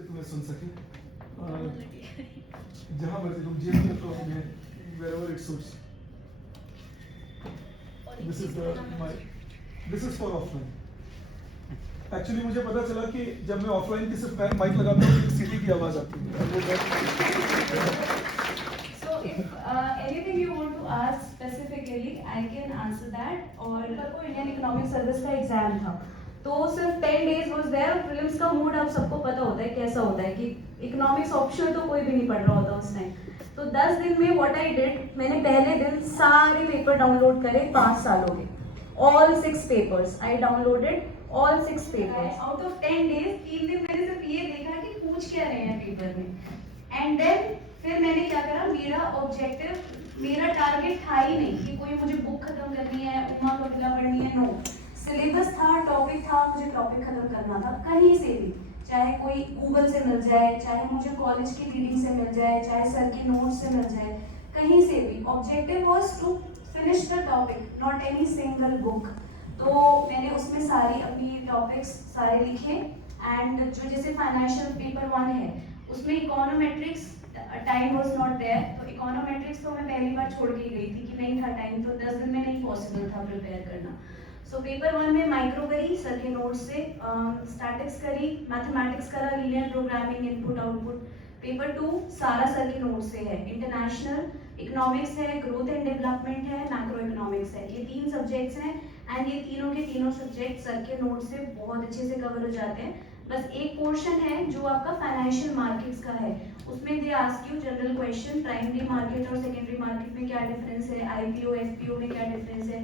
से तुम्हें सुन सके जहाँ मर्जी तुम जेल में तो हमें wherever it suits. This is for offline. Actually मुझे पता चला कि जब मैं ऑफलाइन की सिर्फ माइक लगाता हूँ तो सीटी की आवाज आती है. So if anything you want to ask specifically, I can answer that. और कल को इंडियन इकोनॉमिक सर्विस का एग्जाम था, तो सिर्फ 10 days was there. प्रीलिम्स का मूड आप सबको पता होता है कैसा होता है कि इकोनॉमिक्स ऑप्शनल तो कोई भी नहीं पढ़ रहा होता उस टाइम. तो 10 दिन में व्हाट आई डिड, मैंने पहले दिन सारे पेपर डाउनलोड करे 5 सालों के. All 6 papers I downloaded, all 6 papers. Out of 10 days 3 दिन मैंने सिर्फ ये देखा कि पूछ क्या रहे हैं पेपर में. And then फिर मैंने क्या करा, मेरा ऑब्जेक्टिव, मेरा टारगेट था ही नहीं कि कोई मुझे बुक खत्म करनी है, उमा कपिला पढ़नी है. नो, सिलेबस था, टॉपिक था, मुझे टॉपिक खत्म करना था कहीं से भी, चाहे कोई गूगल से मिल जाए, चाहे मुझे कॉलेज की रीडिंग से मिल जाए, चाहे सर की नोट से मिल जाए, कहीं से भी. Objective was to finish the topic, not any single book. तो मैंने उसमें सारी अपनी टॉपिक्स सारे लिखे. एंड जो जैसे फाइनेंशियल पेपर 1 है उसमें econometrics time was not there, तो इकोनोमेट्रिक्स तो मैं पहली बार छोड़ के गई थी कि नहीं था टाइम, तो 10 दिन में नहीं पॉसिबल था प्रिपेयर करना. सो पेपर 1 में माइक्रो करी सर के नोट से, स्टैटिक्स करी, मैथमेटिक्स करा, linear programming, input output. Paper 2 सारा सर के नोट से है. इंटरनेशनल इकोनॉमिक्स है, ग्रोथ एंड डेवलपमेंट है, मैक्रो इकोनॉमिक्स है. ये 3 सब्जेक्ट्स हैं एंड ये तीनों के तीनों सब्जेक्ट सर के नोट से बहुत अच्छे से कवर हो जाते हैं. बस एक पोर्शन है जो आपका फाइनेंशियल मार्केट्स का है, उसमें they ask you general question, primary market और सेकेंडरी मार्केट में क्या डिफरेंस है, आईपीओ एफपीओ में क्या डिफरेंस है.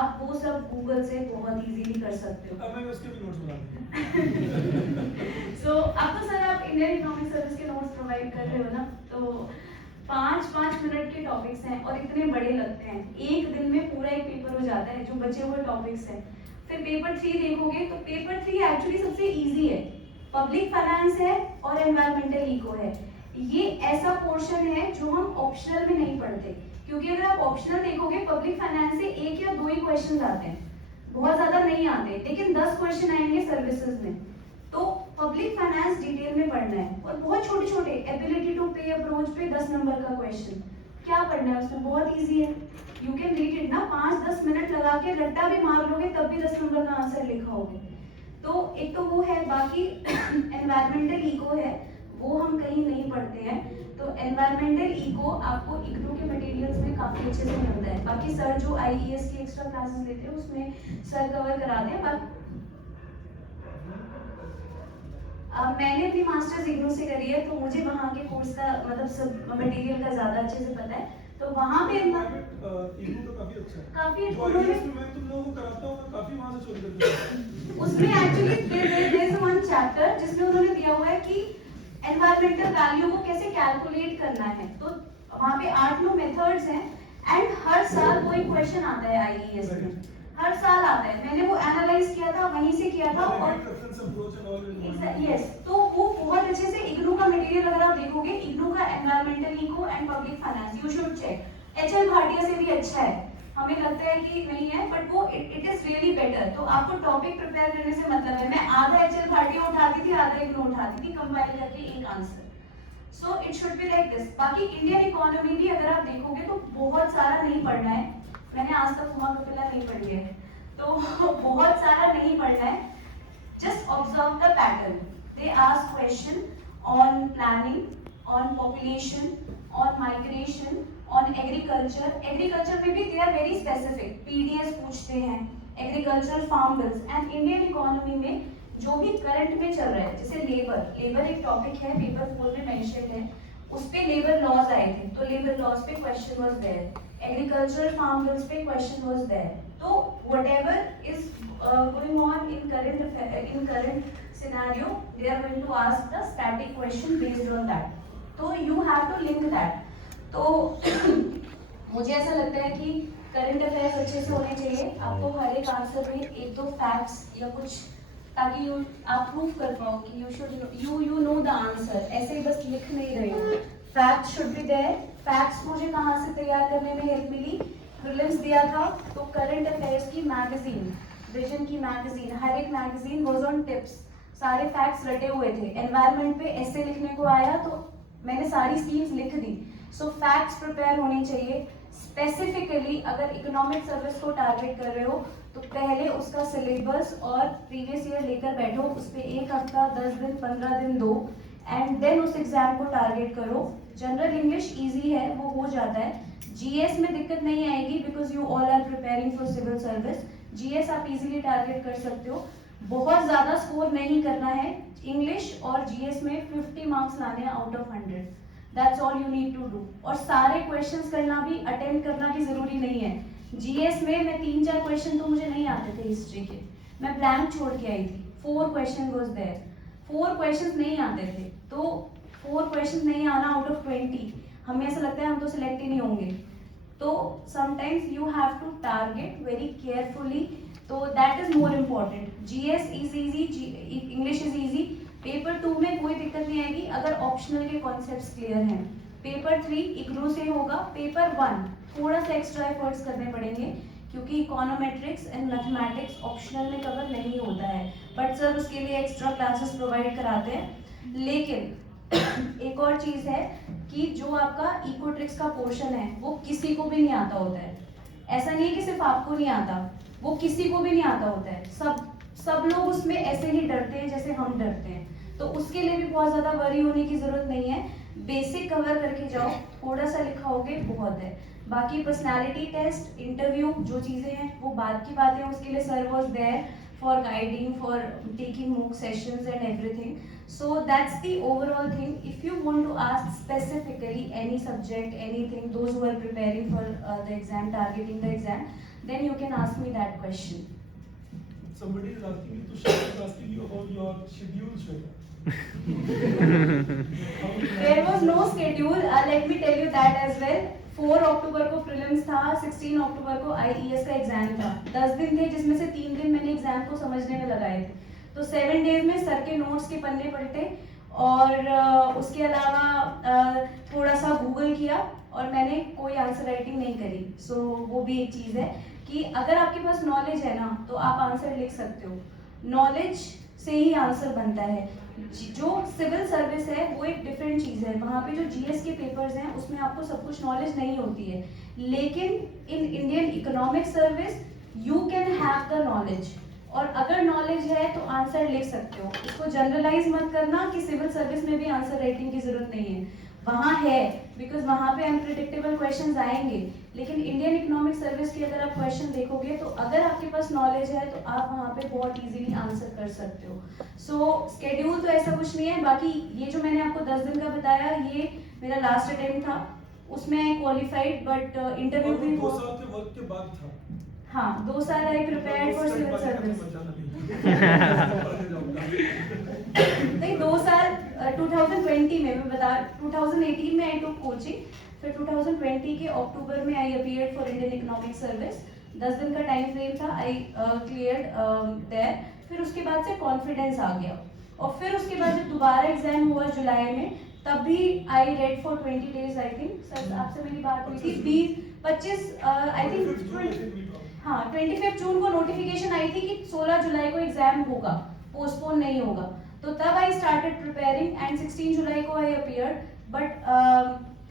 आप वो सब गूगल से बहुत इजीली कर सकते हो. अब मैंने उसके भी नोट्स बना दिए. सो आपको सर, आप इंडियन इकोनॉमिक सर्विस के नोट्स प्रोवाइड कर रहे हो ना, तो 5-5 मिनट के टॉपिक्स हैं और इतने बड़े लगते हैं. एक दिन में पूरा एक पेपर हो जाता है जो बचे हुए टॉपिक्स हैं. फिर पेपर 3 देखोगे तो पेपर 3 एक्चुअली सबसे इजी है. पब्लिक फाइनेंस है और एनवायरमेंटल इको है. ये ऐसा पोर्शन है जो हम ऑप्शनल में नहीं पढ़ते, क्योंकि अगर आप ऑप्शनल देखोगे पब्लिक फाइनेंस से 1 या 2 ही क्वेश्चन आते हैं, बहुत ज्यादा नहीं आते, लेकिन 10 क्वेश्चन आएंगे सर्विसेज में. तो पब्लिक फाइनेंस डिटेल में पढ़ना है और बहुत छोटे छोटे, एबिलिटी टू पे अप्रोच पे 10 नंबर का क्वेश्चन, क्या पढ़ना है उसमें, बहुत इजी है. यू कैन रीड इट ना, 5-10 मिनट लगा के रट्टा भी मार लोगे तब भी 10 नंबर का आंसर लिखा होगे. तो एक तो वो है. बाकी एनवायरमेंटल इको है, वो हम कहीं नहीं पढ़ते हैं. तो एनवायरमेंटल इको आपको इग्नू के मटेरियल्स में काफी अच्छे से मिलता है. बाकी सर जो आईईएस की एक्स्ट्रा क्लासेस लेते हैं उसमें सर कवर कराते हैं. मैंने अपनी मास्टर्स इग्नू से करी है, तो मुझे वहाँ के कोर्स का मतलब सब मटेरियल का ज्यादा अच्छे से पता है. तो वहाँ पे इग्नू तो काफी अच्छा है. काफी उन्होंने मैं तुम लोगों को कराता हूँ, मैं काफी वहाँ से चोरी करता हूँ. उसमें actually there is one chapter जिसमें उन्होंने दिया हुआ है कि एनवायरमेंटल वैल्यू को कैसे कैलकुलेट करना है. तो वहाँ पे 8-9 मेथड्स हैं एंड हर साल कोई क्वेश्चन आता है आईईएस में, हर साल आता है. मैंने वो एनालाइज किया था, वहीं से किया था. और यस, तो वो बहुत अच्छे से इग्नू का मटेरियल अगर आप देखोगे, इग्नू का environmental eco and public finance, you should check. HL Bhatia से भी अच्छा है, हमें लगता है कि नहीं है, बट वो इट इज रियली बेटर. तो आपको टॉपिक प्रिपेयर करने से मतलब है. मैं आधा एचएल भाटिया उठाती थी, आधा इग्नू उठाती थी, कंबाइन करके एक answer. So it should be like this. बाकी इंडियन इकोनॉमी भी अगर आप देखोगे तो बहुत सारा नहीं पढ़ना है. मैंने आज तक उमा कपिला नहीं पढ़ी है, तो बहुत सारा नहीं पढ़ना है. Just observe the pattern. They ask question on planning, on population, on migration, on agriculture. Agriculture में भी they are very specific. PDS पूछते हैं, agricultural farm bills. And Indian economy में जो भी करंट में चल रहा है, जैसे लेबर एक टॉपिक है, पेपर 4 में मेंशन है. उस पे लेबर लॉज आए थे, तो लेबर लॉज पे question was there. Agricultural farm bills पे क्वेश्चन वाज देयर. तो whatever is going on in current scenario, they are going to ask the static question based on that. तो you have to link that. तो मुझे ऐसा लगता है कि current affairs अच्छे से होने चाहिए. आपको हर एक आंसर में 1-2 फैक्ट्स या कुछ, ताकि आप प्रूव कर पाओ कि यू नो द आंसर. ऐसे ही बस लिख नहीं रहे हो. Facts should be there. Facts मुझे कहाँ से तैयार करने में हेल्प मिली, प्रीलिम्स दिया था तो करंट अफेयर्स की मैगजीन, विजन की मैगजीन, हर एक मैगजीन वाज ऑन टिप्स. सारे फैक्ट्स रटे हुए थे, एनवायरनमेंट पे ऐसे लिखने को आया तो मैंने सारी स्कीम्स लिख दी। सो फैक्ट्स प्रिपेयर होने चाहिए। स्पेसिफिकली अगर इकोनॉमिक सर्विस को टारगेट कर रहे हो तो पहले उसका सिलेबस और प्रीवियस ईयर लेकर बैठो, उस पर 1 हफ्ता, 10 दिन, 15 दिन दो, एंड देन उस एग्जाम को टारगेट करो। जनरल इंग्लिश इजी है, वो हो जाता है। जीएस में दिक्कत नहीं आएगी because you all are preparing for civil service. GS आप इजीली टारगेट कर सकते हो। बहुत ज्यादा स्कोर नहीं करना है। इंग्लिश और जीएस में 50 मार्क्स लाने हैं out of 100। That's all you need to do. और सारे क्वेश्चंस करना भी, अटेम्प्ट करना भी जरूरी नहीं है। जीएस में मैं 3-4 क्वेश्चन तो मुझे नहीं आते थे हिस्ट्री के, मैं ब्लैंक छोड़ के आई थी। 4 क्वेश्चन वाज देयर, 4 क्वेश्चन नहीं आते थे, तो 4 क्वेश्चन नहीं आना आउट ऑफ 20, हमें ऐसा लगता है हम तो सिलेक्ट ही नहीं होंगे। तो sometimes you have to target very carefully, तो that is more important. GS is easy, English is easy. Paper 2 में कोई दिक्कत नहीं आएगी अगर ऑप्शनल के कॉन्सेप्ट्स क्लियर हैं। पेपर 3 इग्नू से होगा। पेपर 1 थोड़ा सा एक्स्ट्रा एफर्ट्स करने पड़ेंगे क्योंकि इकोनोमेट्रिक्स एंड मैथमेटिक्स ऑप्शनल में कवर नहीं होता है, बट सर उसके लिए एक्स्ट्रा क्लासेस प्रोवाइड कराते हैं। लेकिन एक और चीज है कि जो आपका इकोट्रिक्स का पोर्शन है वो किसी को भी नहीं आता होता है। ऐसा नहीं है कि सिर्फ आपको नहीं आता, वो किसी को भी नहीं आता होता है। सब लोग उसमें ऐसे ही डरते हैं जैसे हम डरते हैं, तो उसके लिए भी बहुत ज्यादा वरी होने की जरूरत नहीं है। बेसिक कवर करके जाओ, थोड़ा सा लिखा होगे बहुत है। बाकी पर्सनालिटी टेस्ट, इंटरव्यू, जो चीजें हैं वो बाद की बातें हैं, उसके लिए sir was there for guiding, for taking mock sessions and everything. So that's the overall thing. If you want to ask specifically any subject, anything, those who are preparing for the exam, targeting the exam, then you can ask me that question. Somebody is asking you, Tushar is asking you about your schedule, Shweta. There was no schedule. Let me tell you that as well. 4 अक्टूबर को prelims था, 16 अक्टूबर को IES का exam था। 10 दिन थे जिसमें से 3 दिन मैंने एग्जाम को समझने में लगाए थे। तो 7 डेज में सर के नोट्स के पन्ने पलटे और उसके अलावा थोड़ा सा गूगल किया और मैंने कोई आंसर राइटिंग नहीं करी। सो वो भी एक चीज़ है कि अगर आपके पास नॉलेज है ना तो आप आंसर लिख सकते हो। नॉलेज से ही आंसर बनता है। जो सिविल सर्विस है वो एक डिफरेंट चीज़ है। वहाँ पे जो जीएस के पेपर्स हैं उसमें आपको सब कुछ नॉलेज नहीं होती है, लेकिन in Indian economic service you can have the knowledge, और अगर नॉलेज है तो आंसर लिख सकते हो। इसको जनरलाइज मत करना कि सिविल सर्विस में भी आंसर राइटिंग की जरूरत नहीं है। वहाँ है, बिकॉज वहाँ पे अनप्रिडिक्टेबल क्वेश्चंस आएंगे, लेकिन इंडियन इकोनॉमिक सर्विस की अगर आप क्वेश्चन देखोगे तो अगर आपके पास नॉलेज है तो आप वहाँ पे बहुत इजीली आंसर कर सकते हो। सो स्केड्यूल तो ऐसा कुछ नहीं है। बाकी ये जो मैंने आपको 10 दिन का बताया, ये मेरा लास्ट अटेम्प्ट था, उसमें क्वालिफाइड, बट इंटरव्यू भी 2 साल के वर्क के बाद था। हाँ, 2 साल I prepared for civil service. नहीं, 2 साल 2020 में, मैं बता 2018 में आई टुक कोचिंग, फिर 2020 के अक्टूबर में आई appeared for Indian economic service. 10 दिन का टाइम फ्रेम था, आई क्लियर्ड देयर। फिर उसके बाद से कॉन्फिडेंस आ गया, और फिर उसके बाद जब दोबारा एग्जाम हुआ जुलाई में, तब भी I read for 20 days. I think sir आपसे मेरी बात हुई थी 20-25 आई थिंक, हाँ 25 जून को नोटिफिकेशन आई थी कि 16 जुलाई को एग्जाम होगा, पोस्टपोन नहीं होगा। तो तब आई स्टार्टेड प्रिपेयरिंग एंड 16 जुलाई को आई appeared, but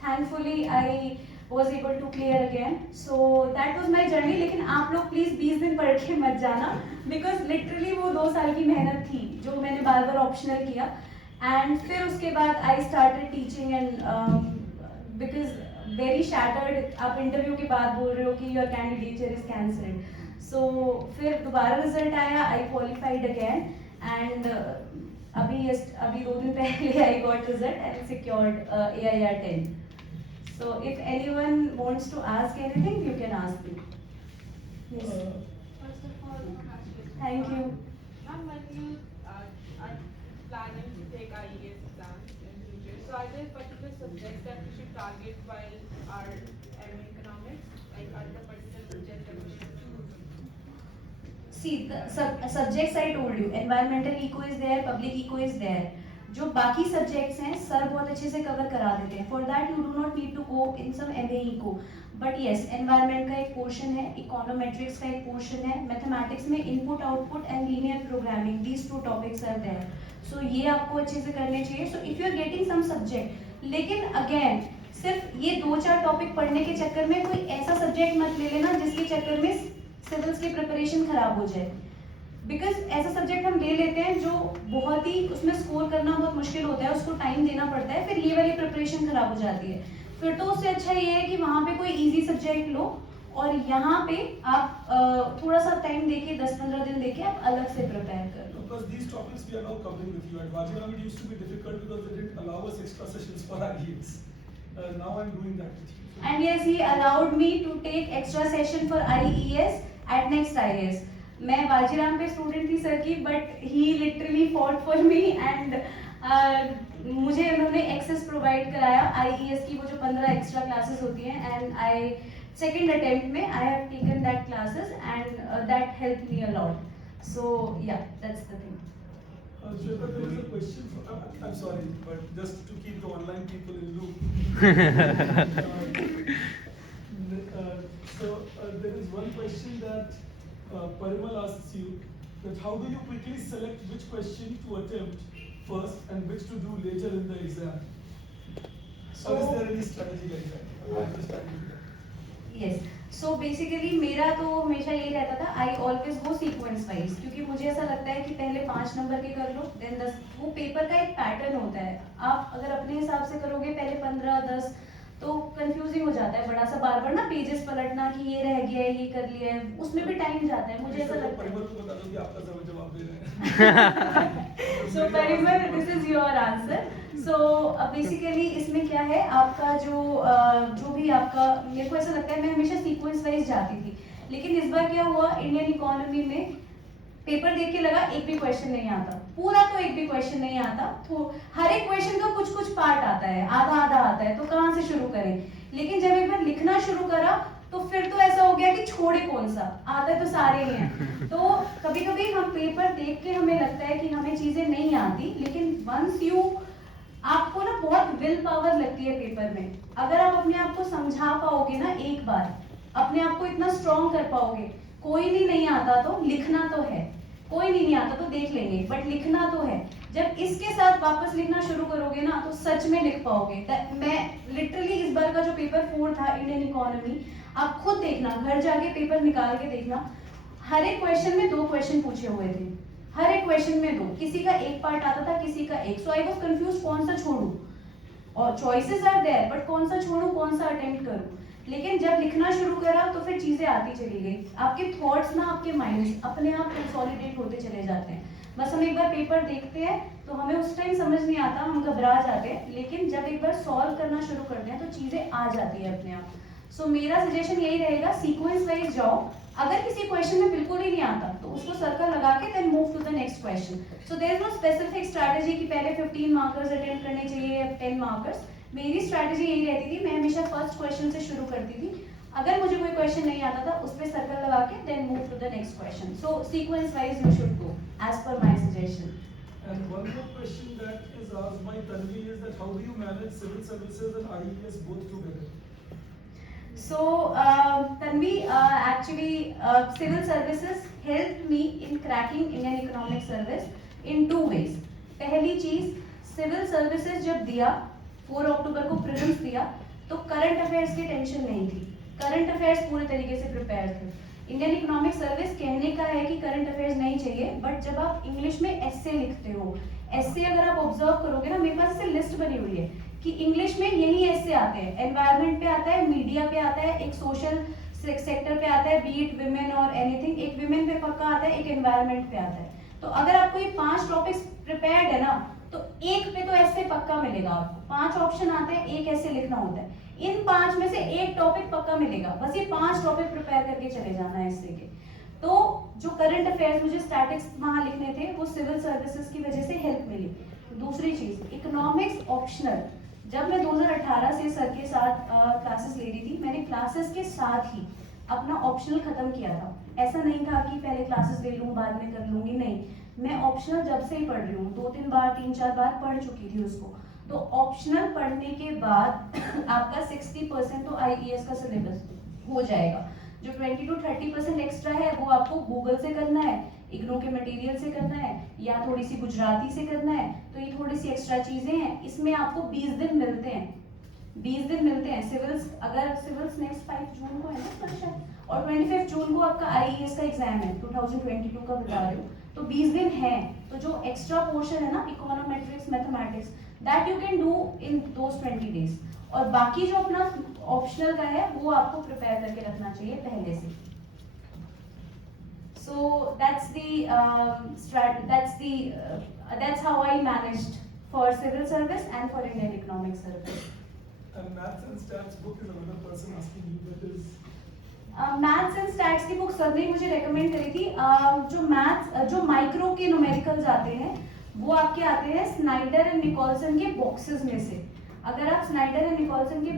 thankfully I was able to clear again. So that was my journey. लेकिन आप लोग प्लीज 20 दिन पढ़ के मत जाना, बिकॉज लिटरली वो 2 साल की मेहनत थी जो मैंने बार बार ऑप्शनल किया। एंड फिर उसके बाद I started teaching and because very shattered, आप इंटरव्यू के बाद बोल रहे हो कि योर कैंडिडेचर इज कैंसल्ड। सो फिर दोबारा रिजल्ट आया, आई क्वालिफाइड अगेन, एंड अभी 2 दिन पहले I got result and secured AIR 10. So if anyone wants to ask anything, you can ask me. Yes. First of all, congratulations. Thank you. Ma'am, when you are planning to take IES exams in future, so are there particular subjects that we should target while our MA economics? Like, are there particular subjects that we should choose? See, the subjects I told you, environmental eco is there, public eco is there. जो बाकी subjects हैं sir बहुत अच्छे से cover करा देते हैं. For that you do not need to go in some MAE को. बट येस, एनवायरनमेंट का एक पोर्शन है, इकोनोमेट्रिक्स का एक पोर्शन है, मैथमेटिक्स में input output and linear programming, these 2 topics are there. So ये आपको अच्छे से करने चाहिए. So if you are getting some subject, लेकिन अगेन सिर्फ ये 2-4 टॉपिक पढ़ने के चक्कर में कोई ऐसा सब्जेक्ट मत ले लेना जिसके चक्कर में सिविल्स की प्रिपरेशन खराब हो जाए. बिकॉज ऐसा सब्जेक्ट हम ले लेते हैं जो बहुत ही उसमें स्कोर करना बहुत मुश्किल होता है, उसको टाइम देना पड़ता है, फिर ये वाली प्रिपरेशन खराब हो जाती है. फिर तो उससे अच्छा ये है कि वहाँ पे कोई इजी सब्जेक्ट लो और यहाँ पे आप थोड़ा सा टाइम देके 10-15 दिन देके आप अलग से प्रिपेयर कर लो. Because these topics we are now covering with you. At Vajiram it used to be difficult because they didn't allow us extra sessions for IELTS. Now I'm doing that with you. And yes, he allowed me to take extra session for IES at next IES. मैं वाजीराम पे student थी sir की, but he literally fought for me and मुझे उन्होंने access provide कराया IES की, वो जो 15 एक्स्ट्रा क्लासेस होती हैं, एंड आई सेकेंड अटेम्प्ट में I have taken that classes and that help me a lot. So yeah that's the thing. Shweta, there is a question. I'm sorry, but just to keep the online people in loop. There is one question that Parimal asks you, that how do you quickly select which question to attempt first and which to do later in the exam? Or is there any strategy like that? I'm just trying to do that. Yes. So basically मेरा तो हमेशा यही रहता था, I always go sequence wise, क्योंकि मुझे ऐसा लगता है कि पहले 5 नंबर के कर लो, then 10. वो पेपर का एक पैटर्न होता है, आप अगर अपने हिसाब से करोगे पहले 15-10 तो कंफ्यूजिंग हो जाता है बड़ा सा, बार बार ना पेजेस पलटना कि ये रह गया है, ये कर लिया है, उसमें भी टाइम जाता है. मुझे ऐसा लगता है. परिमल को बता दो कि आपका जवाब दे रहे हैं. So Parimal, this is your answer. So basically इसमें क्या है, आपका जो भी आपका, मेरे को ऐसा लगता है मैं हमेशा सीक्वेंस वाइज जाती थी, लेकिन इस बार क्या हुआ, इंडियन इकोनॉमी में पेपर देख के लगा एक भी क्वेश्चन नहीं आता, पूरा तो एक भी क्वेश्चन नहीं आता, तो हर एक क्वेश्चन का कुछ कुछ पार्ट आता है, आधा आधा आता है, तो कहाँ से शुरू करें. लेकिन जब एक बार लिखना शुरू करा तो फिर तो ऐसा हो गया कि छोड़े कौन सा, आता है तो सारे ही हैं. तो कभी कभी हम पेपर देख के हमें लगता है कि हमें चीजें नहीं आती, लेकिन वंस यू, आपको ना बहुत विल पावर लगती है पेपर में. अगर आप अपने आप को समझा पाओगे ना, एक बार अपने आप को इतना स्ट्रॉन्ग कर पाओगे, कोई नहीं आता तो लिखना तो है, कोई नहीं आता तो देख लेंगे, बट लिखना तो है. जब इसके साथ वापस लिखना शुरू करोगे ना तो सच में लिख पाओगे. मैं लिटरली इस बार का जो पेपर 4 था इंडियन इकोनॉमी, आप खुद देखना, घर जाके पेपर निकाल के देखना, हर एक क्वेश्चन में 2 क्वेश्चन पूछे हुए थे, हर एक क्वेश्चन में 2, किसी का एक पार्ट आता था, किसी का एक. सो आई वाज कंफ्यूज कौन सा छोड़ूं, और चॉइसेस आर देयर, बट कौन सा छोड़ूं, कौन सा अटेम्प्ट करूं. लेकिन जब लिखना शुरू करा तो फिर चीजें आती चली गई, आपके थॉट्स ना, आपके माइंड अपने आप कंसोलिडेट होते चले जाते हैं. बस हम एक बार पेपर देखते हैं तो हमें उस टाइम समझ नहीं आता, हम घबरा जाते हैं, लेकिन जब एक बार सॉल्व करना शुरू करते हैं तो चीजें आ जाती है अपने आप. सो मेरा सजेशन यही रहेगा, सीक्वेंस वाइज जाओ. अगर किसी क्वेश्चन में बिल्कुल ही नहीं आता तो उसको सर्कल लगा के then move to the next question. So there is no specific strategy कि पहले 15 मार्कर्स अटेम्प्ट करने चाहिए या 10 मार्कर्स. मेरी स्ट्रैटेजी यही रहती थी, मैं हमेशा फर्स्ट क्वेश्चन से शुरू करती थी. अगर मुझे कोई क्वेश्चन नहीं आता था उस पे सर्कल लगा के then move to the next question. So sequence wise you should go as per my suggestion. And one more question that is asked by Tanvi is that how do you manage civil services and IES both together? So Tanvi, actually civil services helped me in cracking Indian economic service in 2 ways. पहली चीज, civil services जब दिया 4 अक्टूबर को prelims दिया तो current affairs की tension नहीं थी, करंट अफेयर्स पूरे तरीके से प्रिपेयर थे. इंडियन इकोनॉमिक सर्विस कहने का है कि करंट अफेयर्स नहीं चाहिए, बट जब आप इंग्लिश में एस्से लिखते हो, एस्से अगर आप ऑब्जर्व करोगे ना, मेरे पास इससे लिस्ट बनी हुई है कि इंग्लिश में यही एस्से आते हैं, एनवायरनमेंट पे आता है, मीडिया पे आता है, एक सोशल सेक्टर पे आता है, बी इट विमेन और एनीथिंग, एक विमेन पे पक्का आता है, एक एनवायरनमेंट पे आता है. तो अगर आपको ये 5 टॉपिक्स प्रिपेयर्ड है ना तो एक पे तो ऐसे पक्का मिलेगा आपको. 5 ऑप्शन आते हैं, एक ऐसे लिखना होता है, इन 5 में से एक टॉपिक पक्का मिलेगा. बस ये 5 टॉपिक प्रिपेयर करके चले जाना है ऐसे के. तो जो करंट अफेयर्स मुझे स्टैटिक्स वहां लिखने थे वो सिविल सर्विसेज की वजह से हेल्प मिली. दूसरी चीज, इकोनॉमिक्स ऑप्शनल. जब मैं 2018 से सर के साथ क्लासेस ले रही थी, मैंने क्लासेस के साथ ही अपना ऑप्शनल खत्म किया था. ऐसा नहीं था कि पहले क्लासेस ले लूं बाद में कर लूंगी, नहीं. मैं ऑप्शनल जब से ही पढ़ रही हूँ, 2-3 बार 3-4 बार पढ़ चुकी थी उसको। तो ऑप्शनल पढ़ने के बाद आपका 60% तो IES का सिलेबस हो जाएगा। जो 20 to 30% एक्स्ट्रा है वो आपको गूगल से करना है, इग्नू के मटेरियल से करना है, या थोड़ी सी गुजराती से करना है। तो ये थोड़ी सी एक्स्ट्रा चीजें हैं, इसमें आपको 20 दिन मिलते हैं। 20 दिन मिलते हैं। सिविल्स, अगर सिविल्स नेक्स्ट 5 जून को है ना परीक्षा, और 25 जून को आपका IES का एग्जाम है, 2022 का बता रही हूँ, तो 20 दिन है। तो जो एक्स्ट्रा पोर्शन है ना econometrics, mathematics, that you can do in those 20 days. और बाकी जो अपना ऑप्शनल का है वो आपको प्रिपेयर करके रखना चाहिए पहले से। So that's how I managed for civil service and for Indian economic service. And maths and stats book is another person asking you, that is maths and stats की बुक सर ने मुझे recommend करी थी। जो micro के numericals आते हैं वो आपके आते हैं स्नाइडर एंड निकोलसन के बॉक्सेस में से। अगर आप स्नाइडर एंड निकोलसन के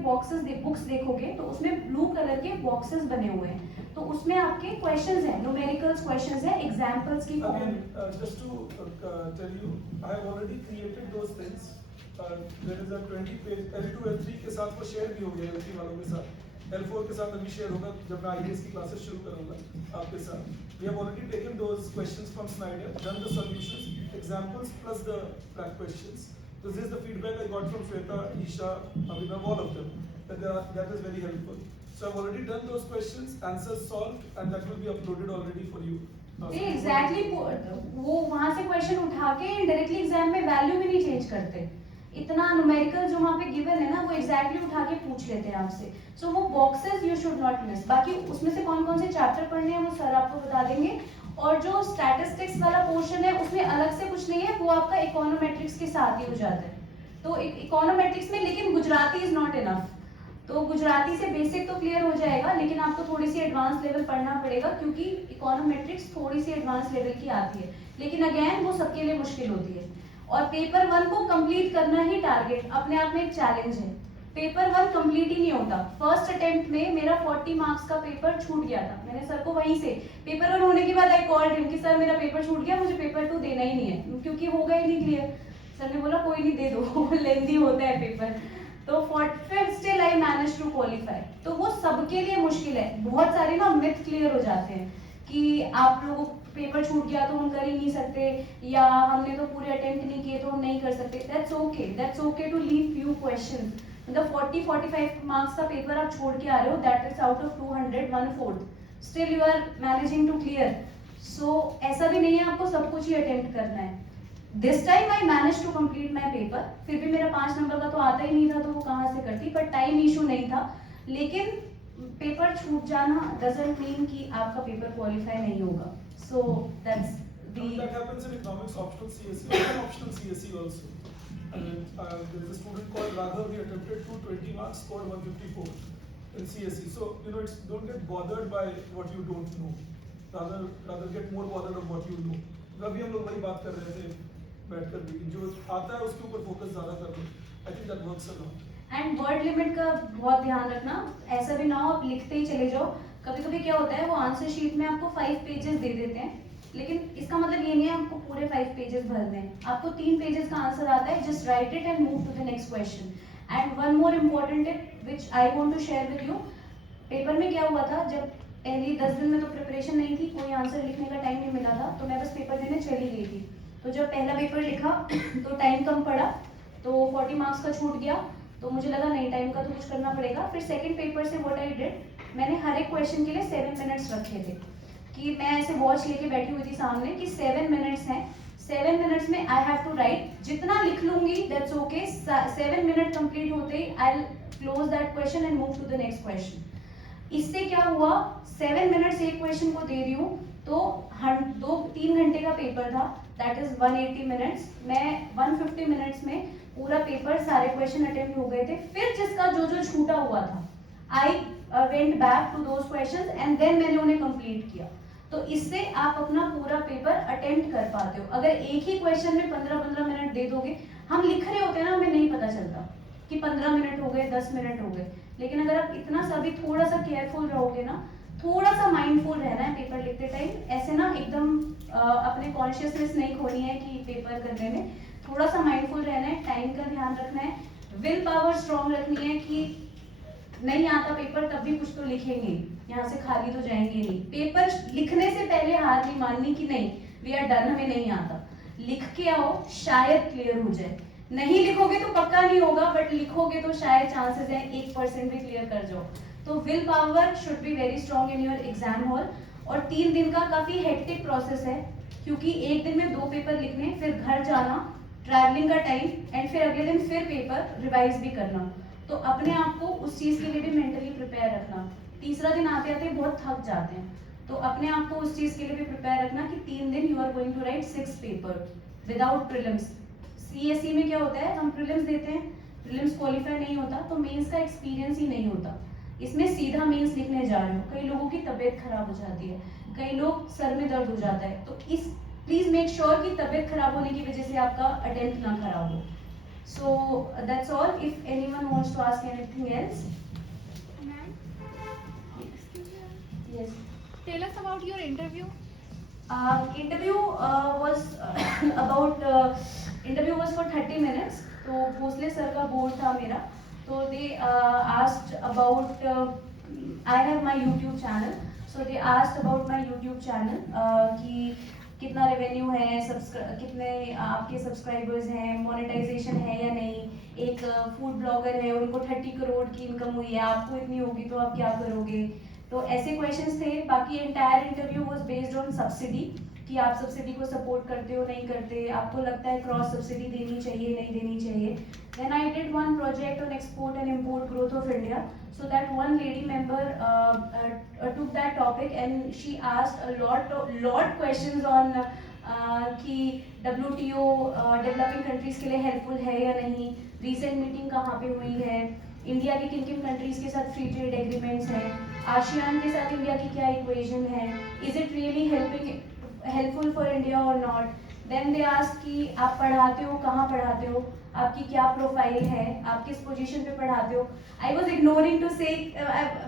बुक्स देखोगे तो उसमें ब्लू कलर के बॉक्सेस बने हुए हैं, तो उसमें आपके क्वेश्चंस हैं, न्यूमेरिकल्स क्वेश्चंस हैं, एग्जांपल्स की form. again, just to tell you, I have already created those things. There is a 20 page L2 L3 के साथ वो शेयर भी हो गया L3 वालों के साथ, L4 के साथ अभी शेयर होगा जब मैं IES की क्लासेस शुरू करूंगा आपके साथ। We have already taken those questions from Snyder, done the solutions, examples plus the track questions. So this is the feedback I got from Shweta, Isha, Abhinav, all of them. That is very helpful. So I've already done those questions, answers solved, and that will be uploaded already for you. Exactly वो वहां से question उठा के directly exam में value भी नहीं change करते। इतना न्यूमेरिकल जो वहाँ पे गिवन है ना वो एग्जैक्टली उठा के पूछ लेते हैं आपसे। सो वो boxes you should not miss. बाकी उसमें से कौन कौन से चैप्टर पढ़ने हैं वो सर आपको बता देंगे। और जो स्टैटिस्टिक्स वाला पोर्शन है उसमें अलग से कुछ नहीं है, वो आपका इकोनोमेट्रिक्स के साथ ही हो जाता है। तो इकोनोमेट्रिक्स में लेकिन गुजराती इज नॉट इनफ, तो गुजराती से बेसिक तो क्लियर हो जाएगा, लेकिन आपको थोड़ी सी एडवांस लेवल पढ़ना पड़ेगा क्योंकि इकोनोमेट्रिक्स थोड़ी सी एडवांस लेवल की आती है, लेकिन अगेन वो सबके लिए मुश्किल होती है। और पेपर 1 को कंप्लीट करना ही टारगेट अपने आप में एक चैलेंज है। पेपर 1 कंप्लीट ही नहीं होता। फर्स्ट अटेम्प्ट में मेरा 40 मार्क्स का पेपर छूट गया था। मैंने सर को वहीं से पेपर 1 होने के बाद आई कॉल्ड हिम कि सर मेरा पेपर छूट गया, मुझे पेपर 2 देना ही नहीं है क्योंकि होगा ही नहीं क्लियर। सर ने बोला कोई नहीं दे दो, लेंथी होता है पेपर। तो फिर still I manage to qualify. तो वो सबके लिए मुश्किल है। बहुत सारे ना मिथ क्लियर हो जाते हैं कि आप लोगों पेपर छूट गया तो हम कर ही नहीं सकते, या हमने तो पूरे अटेम्प्ट नहीं किए तो हम नहीं कर सकते। That's okay to leave few questions. मतलब 40-45 मार्क्स का पेपर आप छोड़ के आ रहे हो, that is out of 200 1/4, still you are managing to clear. So ऐसा भी नहीं है आपको सब कुछ ही अटेम्प्ट करना है। This time I manage to complete my paper. फिर भी मेरा 5 नंबर का तो आता ही नहीं था, तो वो कहाँ से करती, पर टाइम इशू नहीं था। लेकिन पेपर छूट जाना डजंट मीन कि आपका पेपर क्वालिफाई नहीं होगा। So that's that happens in economics optional CSE and optional CSE also. And there is a student called Raghav. He attempted 220 marks, scored 154 in CSE. So don't get bothered by what you don't know. Rather get more bothered of what you know. अभी हम लोग वही बात कर रहे थे बैठकर भी, जो आता है उसके ऊपर फोकस ज्यादा कर लो। I think that works a lot. And word limit का बहुत ध्यान रखना। ऐसा भी ना हो आप लिखते ही चले जाओ। कभी कभी क्या होता है वो आंसर शीट में आपको 5 पेजेस दे देते हैं, लेकिन इसका मतलब ये नहीं है आपको पूरे 5 पेजेस भरने हैं। आपको 3 पेजेस का आंसर आता है, just write it and move to the next question. And one more important tip which I want to share with you. Paper में क्या हुआ था, जब पहली 10 दिन में तो प्रिपरेशन नहीं थी, कोई आंसर लिखने का टाइम नहीं मिला था, तो मैं बस पेपर देने चली गई थी। तो जब पहला पेपर लिखा तो टाइम कम पड़ा, तो 40 मार्क्स का छूट गया। तो मुझे लगा नहीं, टाइम का तो कुछ करना पड़ेगा। फिर सेकंड पेपर से व्हाट आई डिड, मैंने हर एक क्वेश्चन के लिए 7 मिनट्स रखे थे कि मैं ऐसे वॉच लेके बैठी हुई थी सामने कि 7 मिनट्स हैं, 7 मिनट्स में आई हैव टू राइट। जितना लिख लूंगी दैट्स ओके। 7 मिनट कंप्लीट होते ही I will close that question and move to the next question. इससे क्या हुआ, 7 मिनट्स एक क्वेश्चन को दे रही हूँ, तो 2-3 घंटे का पेपर था, दैट इज 180 मिनट्स। मैं 150 मिनट्स में पूरा पेपर सारे क्वेश्चन अटेम्प्ट हो गए थे। फिर जिसका जो जो छूटा हुआ था, I went back to those questions and then मैंने उन्हें कंप्लीट किया। तो इससे आप अपना पूरा पेपर अटेम्प्ट कर पाते हो। अगर एक ही क्वेश्चन में 15-15 मिनट दे दोगे, हम लिख रहे होते हैं ना, हमें नहीं पता चलता कि 15 मिनट हो गए, 10 मिनट हो गए। लेकिन अगर आप इतना सा भी थोड़ा सा केयरफुल रहोगे ना, थोड़ा सा माइंडफुल रहना है पेपर लिखते टाइम, ऐसे ना एकदम अपने कॉन्शियसनेस नहीं खोनी है कि पेपर करने में, थोड़ा सा माइंडफुल रहना है, टाइम का ध्यान रखना है, विल पावर स्ट्रॉन्ग रखनी है कि नहीं आता पेपर तब भी कुछ तो लिखेंगे, यहाँ से खाली तो जाएंगे नहीं। पेपर लिखने से पहले हार नहीं माननी कि नहीं वी आर डन, हमें नहीं आता, लिख के आओ, शायद क्लियर हो जाए। नहीं लिखोगे तो पक्का नहीं होगा, बट लिखोगे तो शायद चांसेस है 1% भी क्लियर कर जाओ। तो will power should be very strong in your exam hall. और 3 दिन का काफी हेक्टिक प्रोसेस है, क्योंकि एक दिन में 2 पेपर लिखने, फिर घर जाना, ट्रैवलिंग का टाइम, एंड फिर अगले दिन फिर पेपर रिवाइज भी करना। तो अपने आप को उस चीज के लिए भी मेंटली प्रिपेयर रखना। तीसरा दिन आते आते बहुत थक जाते हैं, तो अपने आप को उस चीज के लिए भी प्रिपेयर रखना कि 3 दिन you are going to write 6 paper without prelims. CSE में क्या होता है, हम प्रीलिम्स देते हैं, प्रीलिम्स क्वालिफाई नहीं होता तो मेंस का एक्सपीरियंस ही नहीं होता। इसमें सीधा मेंस लिखने जा रहे हो, कई लोगों की तबीयत खराब हो जाती है, कई लोग सर में दर्द हो जाता है, तो इस प्लीज मेक श्योर कि तबीयत खराब होने की वजह से आपका अटेम्प्ट ना खराब हो। So that's all. If anyone wants to ask anything else. Ma'am, excuse me. Yes. Tell us about your interview. Interview was about interview was for 30 minutes. तो भोसले सर का बोर्ड था मेरा, तो they asked about I have my YouTube channel. So they asked about my YouTube channel कि कितना revenue है, कितने आपके सब्सक्राइबर्स हैं, मोनेटाइजेशन है या नहीं, एक फूड ब्लॉगर है उनको 30 करोड़ की इनकम हुई है, आपको इतनी होगी तो आप क्या करोगे। तो ऐसे क्वेश्चंस थे। बाकी entire interview was based on subsidy, कि आप सब्सिडी को सपोर्ट करते हो नहीं करते, आपको लगता है क्रॉस सब्सिडी देनी चाहिए नहीं देनी चाहिए। Then I did one project on export and import growth of India, so that one lady member took that topic and she asked a lot questions on कि WTO डेवलपिंग कंट्रीज के लिए helpful है या नहीं, recent meeting कहाँ पे हुई है, इंडिया के किन किन कंट्रीज के साथ फ्री ट्रेड एग्रीमेंट्स हैं, आसियान के साथ इंडिया की क्या इक्वेशन है, is it really helpful for India और नॉट। देन दे आस्क कि आप पढ़ाते हो, कहाँ पढ़ाते हो, आपकी क्या प्रोफाइल है, आप किस पोजीशन पे पढ़ाते हो। आई वॉज इग्नोरिंग टू से,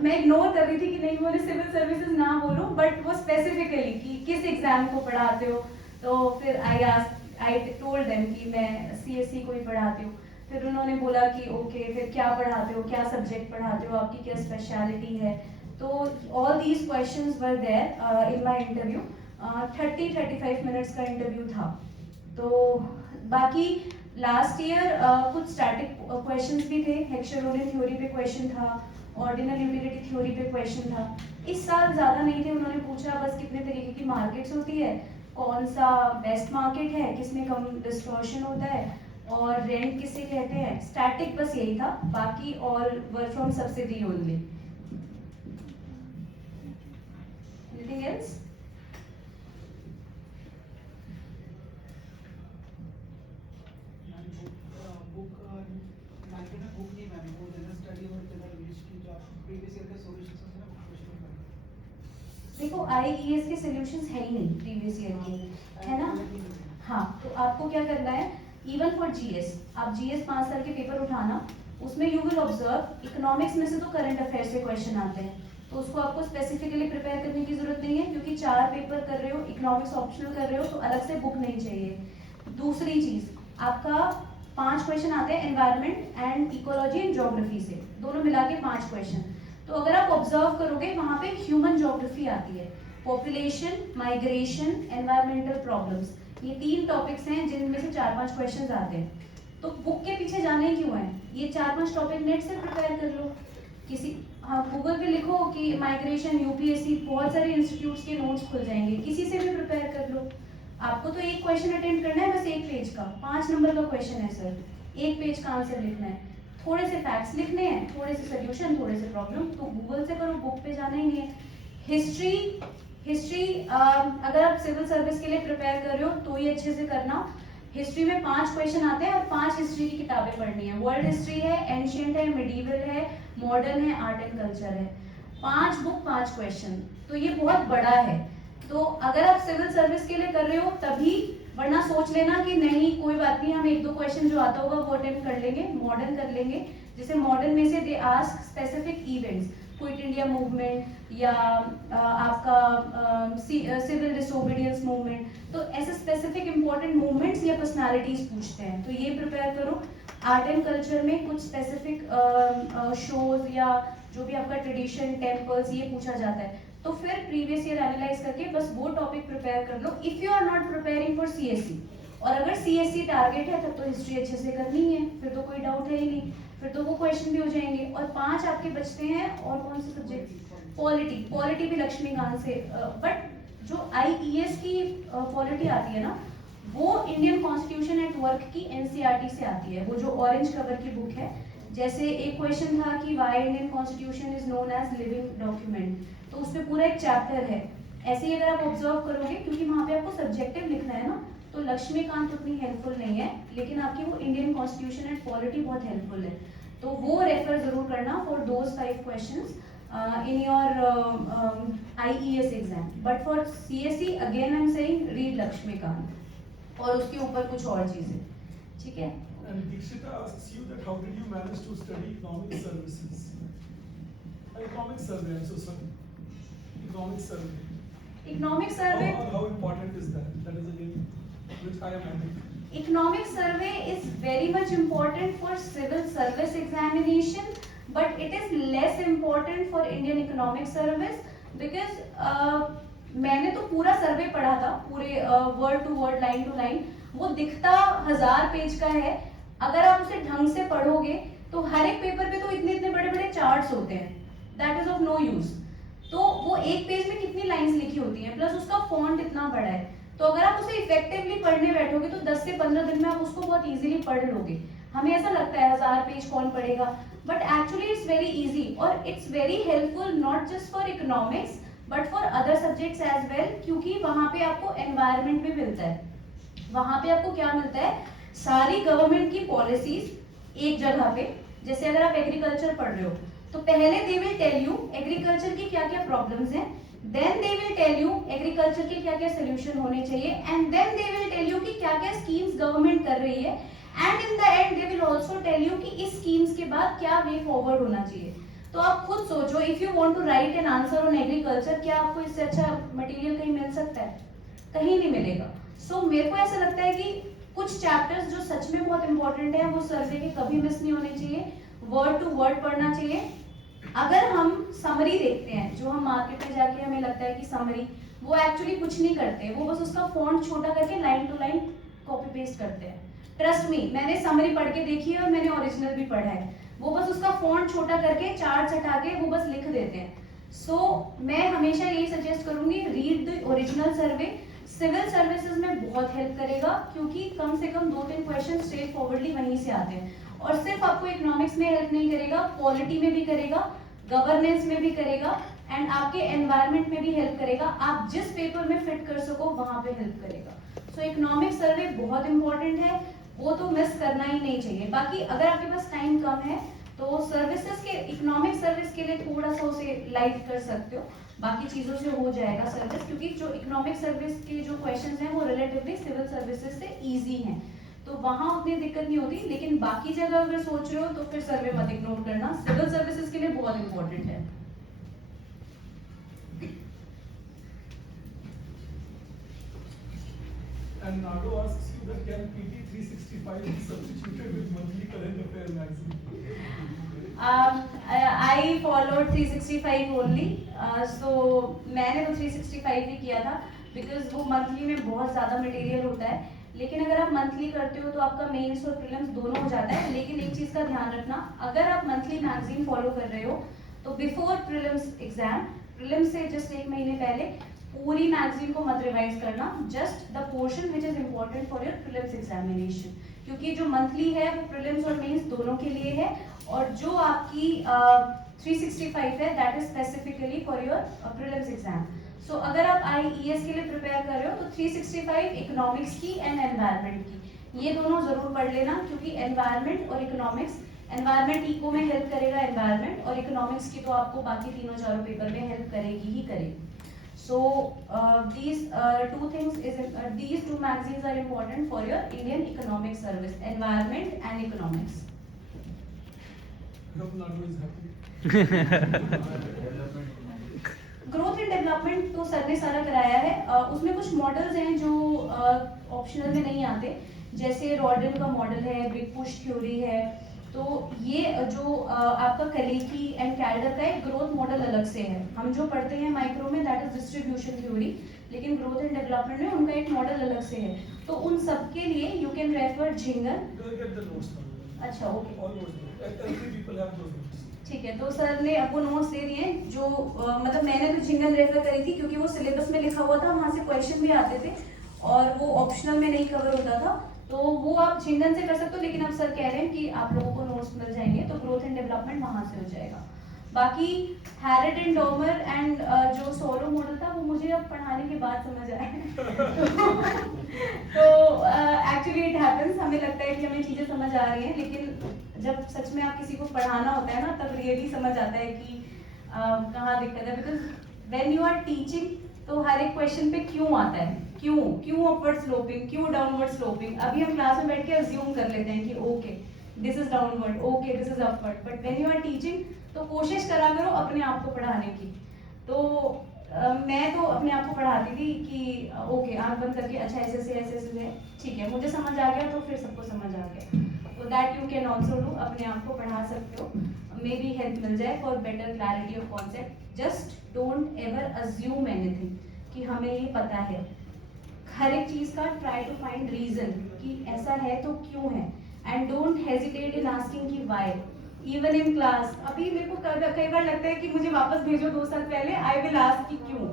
मैं इग्नोर कर रही थी कि नहीं बोले सिविल सर्विसेज ना बोलो, बट वो स्पेसिफिकली कि किस एग्जाम को पढ़ाते हो। तो फिर आई टोल्ड देम कि मैं सीएससी को ही पढ़ाती हूँ। फिर उन्होंने बोला कि ओके फिर क्या पढ़ाते हो, क्या सब्जेक्ट पढ़ाते हो, आपकी क्या स्पेशलिटी है। तो all these questions were there in my interview. 30-35 minutes का इंटरव्यू था। तो बाकी लास्ट ईयर कुछ स्टैटिक क्वेश्चंस भी थे, हेक्सोगोनल थ्योरी पे क्वेश्चन था, ऑर्डिनल यूटिलिटी थ्योरी पे क्वेश्चन था। इस साल ज़्यादा नहीं थे, उन्होंने पूछा बस कितने तरीके की मार्केट्स होती है, कौन सा बेस्ट मार्केट है, किसमें कम डिस्टॉर्शन होता है, और रेंट किसे कहते हैं। स्टैटिक बस यही था, बाकी all were from subsidy only. Anything else? देखो IES के सॉल्यूशंस है ही नहीं प्रीवियस ईयर के, है ना। हाँ, तो आपको क्या करना है, इवन फॉर GS, आप GS 5 साल के पेपर उठाना, उसमें यू विल ऑब्जर्व इकोनॉमिक्स में से तो करंट अफेयर्स से क्वेश्चन आते हैं, तो उसको आपको स्पेसिफिकली प्रिपेयर करने की जरूरत नहीं है, क्योंकि 4 पेपर कर रहे हो, इकोनॉमिक्स ऑप्शनल कर रहे हो, तो अलग से बुक नहीं चाहिए। दूसरी चीज, आपका 5 क्वेश्चन आते हैं environment and ecology and geography से, दोनों मिला के 5 क्वेश्चन। तो अगर आप ऑब्जर्व करोगे वहां पे ह्यूमन ज्योग्राफी आती है, पॉपुलेशन, माइग्रेशन, एनवायरमेंटल प्रॉब्लम्स, ये 3 टॉपिक्स हैं जिनमें से 4-5 क्वेश्चंस आते हैं। तो बुक के पीछे जाने क्यों है, ये 4-5 टॉपिक नेट से प्रिपेयर कर लो। किसी हाँ गूगल पे लिखो कि माइग्रेशन यूपीएससी, बहुत सारे इंस्टीट्यूट्स के नोट्स खुल जाएंगे, किसी से भी प्रिपेयर कर लो। आपको तो एक क्वेश्चन अटेंड करना है, बस 1 पेज का, 5 नंबर का क्वेश्चन है सर, 1 पेज का आंसर लिखना है, थोड़े से फैक्ट्स लिखने हैं, थोड़े से सोल्यूशन, थोड़े से प्रॉब्लम, तो गूगल से करो, बुक पे जाना ही नहीं है। हिस्ट्री अगर आप सिविल सर्विस के लिए प्रिपेयर कर रहे हो तो ये अच्छे से करना। हिस्ट्री में 5 क्वेश्चन आते हैं और 5 हिस्ट्री की किताबें पढ़नी है, वर्ल्ड हिस्ट्री है, एंशियंट है, मिडीवल है, मॉडर्न है, आर्ट एंड कल्चर है। 5 बुक 5 क्वेश्चन, तो ये बहुत बड़ा है। तो अगर आप सिविल सर्विस के लिए कर रहे हो तभी, वरना सोच लेना कि नहीं कोई बात नहीं, हम 1-2 क्वेश्चन जो आता होगा वो अटेम्प्ट कर लेंगे, मॉडर्न कर लेंगे। जैसे मॉडर्न में से they ask specific events, quit India movement या आपका सिविल डिसोबीडियंस मूवमेंट, तो ऐसे स्पेसिफिक इंपॉर्टेंट मूवमेंट्स या पर्सनालिटीज पूछते हैं, तो ये प्रिपेयर करो। आर्ट एंड कल्चर में कुछ स्पेसिफिक शोज या जो भी आपका ट्रेडिशन, टेम्पल्स, ये पूछा जाता है, तो फिर प्रीवियस ईयर एनालाइज करके बस वो टॉपिक प्रिपेयर कर लो। If you are not preparing for CSC, और अगर सीएससी टारगेट है तब तो हिस्ट्री अच्छे से करनी है, फिर तो कोई डाउट है ही नहीं, फिर तो वो क्वेश्चन भी हो जाएंगे। और 5 आपके बचते हैं, और कौन से सब्जेक्ट? पॉलिटी, पॉलिटी भी लक्ष्मीकांत से, बट जो आईईएस की पॉलिटी आती है ना, वो इंडियन कॉन्स्टिट्यूशन एट वर्क की एनसीईआरटी से आती है, वो जो ऑरेंज कवर की बुक है। जैसे एक क्वेश्चन था कि why Indian constitution is known as living document, तो उसमें पूरा एक चैप्टर है। ऐसे ही अगर आप ऑब्जर्व करोगे, क्योंकि वहां पे आपको सब्जेक्टिव लिखना है ना, तो लक्ष्मीकांत उतनी हेल्पफुल नहीं है, लेकिन आपकी वो इंडियन कॉन्स्टिट्यूशन एंड पॉलिटी बहुत हेल्पफुल है, तो वो रेफर जरूर करना for those 5 questions in your IES exam. But for CSC again I am saying read Laxmikanth, और उसके ऊपर कुछ और चीजें, ठीक है। And Dikshita asks you that how did you manage to study economic services? Economic survey, I'm so sorry. Economic survey. Economic survey, How important is that? That is again which I am adding. economic survey is very much important for civil service examination, but it is less important for Indian economic service because मैंने तो पूरा सर्वे पढ़ा था, पूरे word to word, line to line, वो दिखता 1000 page का है। अगर आप उसे ढंग से पढ़ोगे तो हर एक पेपर पे तो इतने इतने बड़े बड़े चार्ट्स होते हैं, that is of no use. तो वो एक पेज में कितनी लाइंस लिखी होती हैं, प्लस उसका फॉन्ट इतना बड़ा है, तो अगर आप उसे इफेक्टिवली पढ़ने बैठोगे तो 10 से 15 दिन में आप उसको बहुत इजीली पढ़ लोगे। हमें ऐसा लगता है 1000 पेज कौन पढ़ेगा, but actually it's very easy, और it's very helpful not just for economics but for other subjects as well, क्योंकि वहां पे आपको एनवायरनमेंट भी मिलता है। वहां पे आपको क्या मिलता है, सारी गवर्नमेंट की पॉलिसीज एक जगह पे। जैसे अगर आप एग्रीकल्चर पढ़ रहे हो तो पहले they will tell you agriculture की क्या क्या प्रॉब्लम्स हैं, then they will tell you agriculture के क्या क्या सोल्यूशन होने चाहिए, and then they will tell you कि क्या क्या स्कीम्स गवर्नमेंट कर रही है, and in the end they will also tell you कि इस स्कीम्स के बाद क्या वे फॉरवर्ड होना चाहिए। तो आप खुद सोचो, if you want to write an answer on agriculture, क्या आपको इससे अच्छा मटेरियल कहीं मिल सकता है? कहीं नहीं मिलेगा। सो मेरे को ऐसा लगता है कि कुछ चैप्टर्स जो सच में बहुत इंपॉर्टेंट है वो सर्वे के कभी मिस नहीं होने चाहिए, वर्ड टू वर्ड पढ़ना चाहिए। अगर हम समरी देखते हैं, जो हम मार्केट में जाके हमें लगता है कि समरी, वो एक्चुअली कुछ नहीं करते, वो बस उसका फॉन्ट छोटा करके line to line copy paste करते हैं। ट्रस्ट मी, मैंने समरी पढ़ के देखी है और मैंने ओरिजिनल भी पढ़ा है, वो बस उसका फॉन्ट छोटा करके चार्ट हटा के वो बस लिख देते हैं। सो मैं हमेशा यही सजेस्ट करूंगी, read the original survey. Civil services में बहुत हेल्प करेगा, क्योंकि कम से कम 2-3 क्वेश्चन स्ट्रेट फॉरवर्डली वहीं से आते हैं। और सिर्फ आपको इकोनॉमिक्स में हेल्प नहीं करेगा, पॉलिटी में भी करेगा, गवर्नेंस में भी करेगा, एंड आपके एनवायरनमेंट में भी हेल्प करेगा। आप जिस पेपर में फिट कर सको वहां पे हेल्प करेगा। सो इकोनॉमिक सर्वे बहुत इंपॉर्टेंट है, वो तो मिस करना ही नहीं चाहिए। बाकी अगर आपके पास टाइम कम है तो सर्विसेज के, इकोनॉमिक सर्विस के लिए थोड़ा सा उसे लाइट कर सकते हो, बाकी चीजों से हो जाएगा सर्विस, क्योंकि जो इकोनॉमिक सर्विस के जो क्वेश्चंस हैं वो रिलेटिवली सिविल सर्विसेज से इजी हैं, तो वहां उतनी दिक्कत नहीं होती। लेकिन बाकी जगह अगर सोच रहे हो तो फिर सर्वे मत इग्नोर करना, सिविल सर्विसेज के लिए बहुत इंपॉर्टेंट है। And Nado asks you that can PT 365 be substituted with monthly current affair magazine? I followed 365 only, so मैंने तो 365 ही किया था, बिकॉज वो मंथली में बहुत ज़्यादा मटेरियल होता है। लेकिन अगर आप मंथली करते हो तो आपका मेंस और प्रीलिम्स दोनों हो जाता है। लेकिन एक चीज़ का ध्यान रखना, अगर आप मंथली मैगजीन फॉलो कर रहे हो तो बिफोर प्रीलिम्स एग्जाम, प्रीलिम्स से जस्ट 1 महीने पहले पूरी मैगजीन को मत रिवाइज करना, just the portion which is important for your prelims examination, क्योंकि जो मंथली है वो प्रीलिम्स और मेंस दोनों के लिए है, और जो आपकी 365 है that is specifically for your prelims exam. So अगर आप आईईएस के लिए प्रिपेयर कर रहे हो तो 365 इकोनॉमिक्स की एंड एनवायरनमेंट की, ये दोनों जरूर पढ़ लेना, क्योंकि एनवायरनमेंट और इकोनॉमिक्स, एनवायरनमेंट इको में हेल्प करेगा एनवायरनमेंट, और इकोनॉमिक्स की तो आपको बाकी तीनों चारों पेपर में हेल्प करेगी ही करेगी। So these two magazines are important for your Indian economic service, environment and economics. hope Nadu is happy. Growth and development तो सर ने सारा कराया है। उसमें कुछ मॉडल्स हैं जो ऑप्शनल में नहीं आते, जैसे रॉडन का मॉडल है, बिग पुश थ्योरी है। तो ये जो आपका कलेकी एंड कैल्डर का एक ग्रोथ मॉडल अलग से है। हम जो पढ़ते हैं माइक्रो में दैट इज डिस्ट्रीब्यूशन थ्योरी, लेकिन ग्रोथ एंड डेवलपमेंट में उनका एक मॉडल अलग से है। तो उन सब के लिए you can refer Jhingan. You'll get the notes now. अच्छा, okay, All notes. Every people have those notes. ठीक है। तो सर ने आपको नोट्स दे दिए हैं जो मतलब मैंने तो झिंगन रेफर करी थी क्योंकि वो सिलेबस में लिखा हुआ था, वहाँ से क्वेश्चन भी आते थे और वो ऑप्शनल में नहीं कवर होता था। तो वो आप झिंगन से कर सकते हो, लेकिन अब सर कह रहे हैं कि आप लोगों को नोट्स मिल जाएंगे, तो ग्रोथ एंड डेवलपमेंट वहाँ से हो जाएगा। बाकी हैरेट एंड डॉमर एंड जो सोलो मॉडल था वो मुझे अब पढ़ाने के बाद समझ आया। तो एक्चुअली इट हैपेंस, हमें लगता है कि हमें चीज़ें समझ आ रही हैं, लेकिन जब सच में आप किसी को पढ़ाना होता है ना, तब रियली समझ आता है कि कहाँ दिक्कत है। Because when you are teaching तो हर एक क्वेश्चन पे क्यों आता है, क्यों अपवर्ड स्लोपिंग, क्यों डाउनवर्ड स्लोपिंग। अभी हम क्लास में बैठ के अज्यूम कर लेते हैं कि okay this is downward, okay this is upward, but when you are teaching तो कोशिश करा करो अपने आप को पढ़ाने की। तो मैं तो अपने आप को पढ़ाती थी कि ओके आंख बंद करके अच्छा ऐसे है, ठीक है मुझे समझ आ गया तो फिर सबको समझ आ गया। तो that you can also do, अपने आप को पढ़ा सकते हो, मे बी हेल्प मिल जाए for better clarity of concept. Just don't ever assume anything कि हमें ये पता है। हर एक चीज का ट्राई टू फाइंड रीजन कि ऐसा है तो क्यों है, and don't hesitate in asking कि व्हाई। इवन इन क्लास अभी मेरे को कई बार लगता है कि मुझे वापस भेजो 2 साल पहले, आई विल आस्क कि क्यों।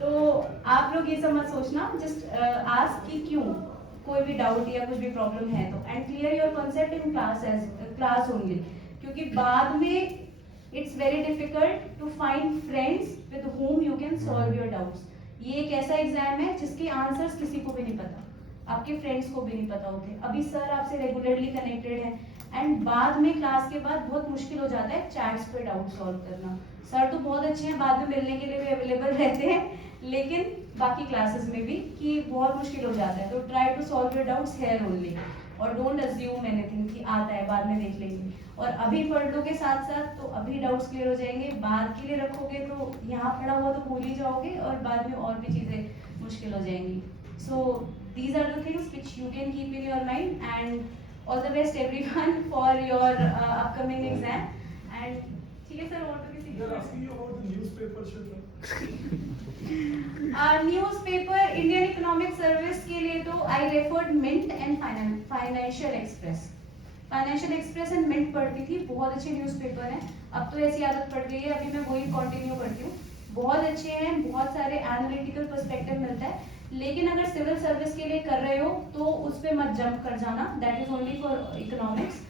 तो आप लोग ये सब मत सोचना, जस्ट आस्क कि क्यों, कोई भी डाउट या कुछ भी प्रॉब्लम है तो, and clear your concept in class only, क्योंकि बाद में it's very difficult to find friends with whom you can solve your doubts. ये एक ऐसा एग्जाम है जिसके आंसर्स किसी को भी नहीं पता, आपके फ्रेंड्स को भी नहीं पता होते। अभी सर आपसे रेगुलरली कनेक्टेड हैं, एंड बाद में क्लास के बाद बहुत मुश्किल हो जाता है चैट्स पे डाउट सॉल्व करना। सर तो बहुत अच्छे हैं, बाद में मिलने के लिए भी अवेलेबल रहते हैं, लेकिन बाकी क्लासेस में भी कि बहुत मुश्किल हो जाता है। तो try to solve your doubts here only, और डोंट अज्यूम एनीथिंग कि आता है बाद में देख लेंगे। और अभी पढ़ लोगे साथ साथ तो अभी डाउट्स क्लियर हो जाएंगे, बाद के लिए रखोगे तो यहाँ पढ़ा हुआ तो भूल ही जाओगे और बाद में और भी चीज़ें मुश्किल हो जाएंगी। सो these are the things which you can keep in your mind, and all the best everyone for your upcoming exam. And ठीक है सर, और तो किसी They're asking you about the newspaper schedule. Newspaper Indian economic service के लिए तो I referred Mint and Financial Express. Financial Express and Mint पढ़ती थी, बहुत अच्छे न्यूज़पेपर हैं। अब तो ऐसी आदत पड़ गई है, अभी मैं वही कंटिन्यू करती हूँ। बहुत अच्छे हैं, बहुत सारे एनालिटिकल पर्सपेक्टिव मिलता है, लेकिन अगर सिविल सर्विस के लिए कर रहे हो तो उस पर मत जंप कर जाना, that is only for economics,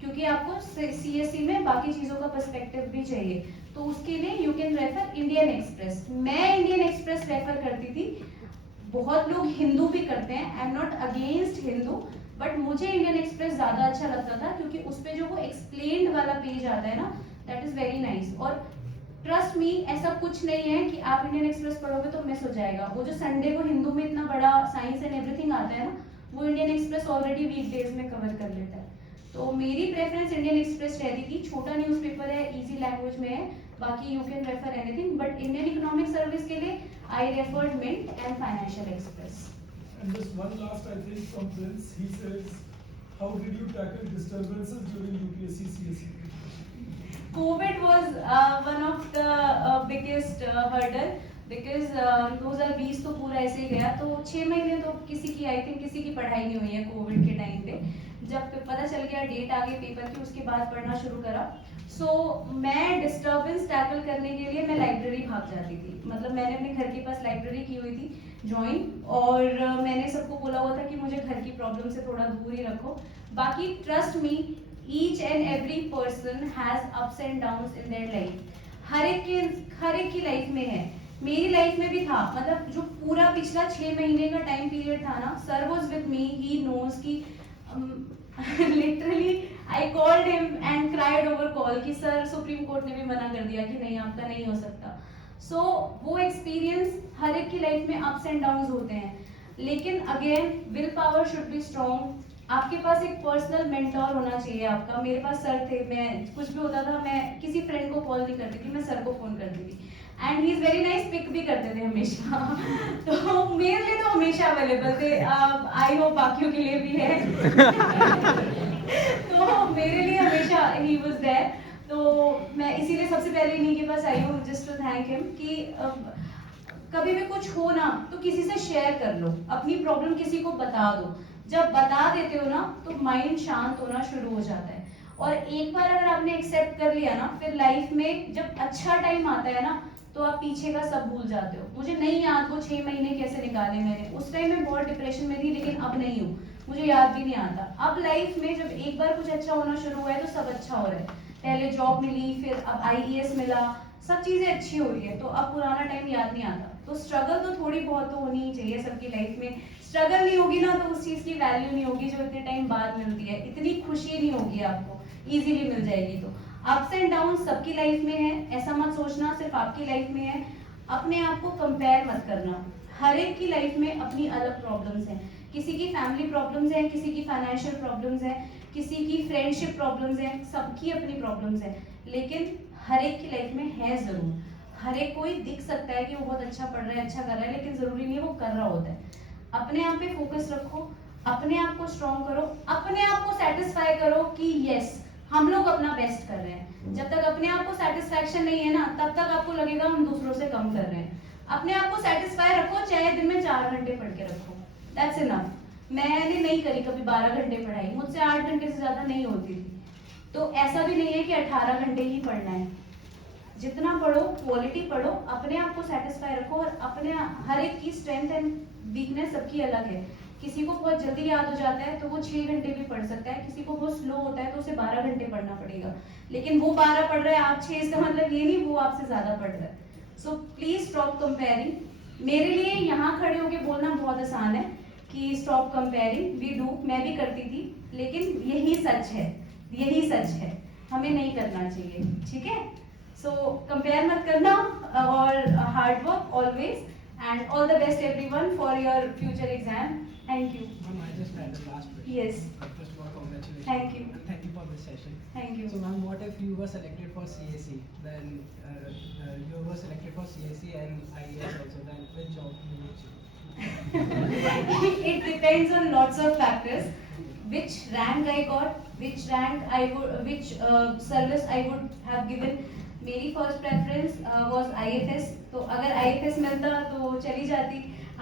क्योंकि आपको सीएससी में बाकी चीज़ों का पर्सपेक्टिव भी चाहिए। तो उसके लिए you can refer Indian express. मैं इंडियन एक्सप्रेस रेफर करती थी, बहुत लोग हिंदू भी करते हैं, I am not against Hindu, but मुझे इंडियन एक्सप्रेस ज़्यादा अच्छा लगता था क्योंकि उस पर जो वो एक्सप्लेन्ड वाला पेज आता है ना, दैट इज़ वेरी नाइस। और ट्रस्ट मी, ऐसा कुछ नहीं है कि आप इंडियन एक्सप्रेस पढ़ोगे तो मिस हो जाएगा। वो जो संडे को हिंदू में इतना बड़ा साइंस एंड एवरीथिंग आता है ना, वो इंडियन एक्सप्रेस ऑलरेडी वीकडेज में कवर कर लेता है। तो मेरी प्रेफरेंस इंडियन एक्सप्रेस रहती थी, छोटा न्यूज़पेपर है, इजी लैंग्वेज में है, बाकी you can refer anything, but Indian economic service के लिए I referred Mint and Financial Express. And just one last, I think, from Prince. He says, how did you tackle disturbances during UPSC CSE? COVID was one of the biggest hurdle because 2020 तो पूरा ऐसे ही गया, तो 6 महीने तो किसी की I think किसी की पढ़ाई नहीं हुई है कोविड के टाइम पे। जब पता चल गया डेट आ गई पेपर की, उसके बाद पढ़ना शुरू करा। सो मैं डिस्टर्बेंस टैकल करने के लिए मैं लाइब्रेरी भाग जाती थी। मतलब मैंने अपने घर के पास लाइब्रेरी की हुई थी ज्वाइन, और मैंने सबको बोला हुआ था कि मुझे घर की प्रॉब्लम से थोड़ा दूर ही रखो। बाकी trust me, each and every person has ups and downs in their life. हर एक की लाइफ में है, मेरी लाइफ में भी था। मतलब जो पूरा पिछला 6 महीने का टाइम पीरियड था ना, sir was with me, he knows की literally I called him and cried over call कि सर सुप्रीम कोर्ट ने भी मना कर दिया कि नहीं आपका नहीं हो सकता। सो वो एक्सपीरियंस, हर एक की लाइफ में अप्स एंड डाउन्स होते हैं, लेकिन again will power should be strong, आपके पास एक पर्सनल मेंटोर होना चाहिए आपका। मेरे पास सर थे, मैं कुछ भी होता था मैं किसी फ्रेंड को कॉल नहीं करती थी, मैं सर को फोन करती थी and he is very nice, pick भी करते थे हमेशा तो मेरे लिए तो हमेशा अवेलेबल थे। आई होप बाकियों के लिए भी है तो मेरे लिए हमेशा ही वाज देयर। तो मैं इसीलिए सबसे पहले इन्हीं के पास आई हूँ जस्ट टू थैंक हिम कि कभी भी कुछ हो ना तो किसी से शेयर कर लो, अपनी प्रॉब्लम किसी को बता दो। जब बता देते हो ना तो माइंड शांत होना शुरू हो जाता है। और एक बार अगर आपने एक्सेप्ट कर लिया ना, फिर लाइफ में जब अच्छा टाइम आता है ना तो आप पीछे का सब भूल जाते हो। मुझे नहीं याद वो 6 महीने कैसे निकाले मैंने, उस टाइम मैं बहुत डिप्रेशन में थी, लेकिन अब नहीं हूँ, मुझे याद भी नहीं आता। अब लाइफ में जब एक बार कुछ अच्छा होना शुरू हुआ है तो सब अच्छा हो रहा है। पहले जॉब मिली, फिर अब IAS मिला, सब चीजें अच्छी हो रही है, तो अब पुराना टाइम याद नहीं आता। तो स्ट्रगल तो थोड़ी बहुत तो होनी ही चाहिए सबकी लाइफ में। स्ट्रगल नहीं होगी ना तो उस चीज की वैल्यू नहीं होगी जो इतने टाइम बाद मिलती है, इतनी खुशी नहीं होगी आपको, इजीली मिल जाएगी। तो अप्स एंड डाउन सबकी लाइफ में है, ऐसा मत सोचना सिर्फ आपकी लाइफ में है। अपने आप को कंपेयर मत करना, हर एक की लाइफ में अपनी अलग प्रॉब्लम्स हैं। किसी की फैमिली प्रॉब्लम्स हैं, किसी की फाइनेंशियल प्रॉब्लम्स हैं, किसी की फ्रेंडशिप प्रॉब्लम्स हैं, सबकी अपनी प्रॉब्लम्स हैं, लेकिन हर एक की लाइफ में है जरूर। हर एक कोई दिख सकता है कि वो बहुत अच्छा पढ़ रहा है, अच्छा कर रहा है, लेकिन जरूरी नहीं है वो कर रहा होता है। अपने आप पे फोकस रखो, अपने आप को स्ट्रॉन्ग करो, अपने आप को सेटिस्फाई करो कि यस हम लोग अपना बेस्ट कर रहे हैं। जब तक अपने आप को सेटिस्फैक्शन नहीं है ना, तब तक आपको लगेगा हम दूसरों से कम कर रहे हैं। अपने आप को सेटिस्फाई रखो, चाहे दिन में 4 घंटे पढ़ के रखो, दैट्स इनफ। मैंने नहीं करी कभी 12 घंटे पढ़ाई, मुझसे 8 घंटे से ज्यादा नहीं होती थी। तो ऐसा भी नहीं है कि 18 घंटे ही पढ़ना है, जितना पढ़ो क्वालिटी पढ़ो, अपने आप को सेटिस्फाई रखो। और अपने हर एक की स्ट्रेंथ एंड वीकनेस सबकी अलग है। किसी को बहुत जल्दी याद हो जाता है तो वो 6 घंटे भी पढ़ सकता है, किसी को बहुत स्लो होता है तो उसे 12 घंटे पढ़ना पड़ेगा। लेकिन वो 12 पढ़ रहा है, आप 6, इसका मतलब ये नहीं वो आपसे ज्यादा पढ़ रहा है। So please stop comparing. मेरे लिए यहाँ खड़े होके बोलना बहुत आसान है कि स्टॉप कंपेयरिंग, वी डू, मैं भी करती थी, लेकिन यही सच है, यही सच है, हमें नहीं करना चाहिए, ठीक है। सो कंपेयर मत करना और hard work always and all the best everyone for your future exam. Thank you. Ma'am, I just had the last question. Yes. First of all, congratulations. Thank you. And thank you for this session. Thank you. So, ma'am, what if you were selected for CAC? Then you were selected for CAC and IAS also. Then which job you would choose? It depends on lots of factors. Which rank I got, which rank I would, which service I would have given. मेरी first preference was IFS, तो अगर IFS मिलता तो चली जाती,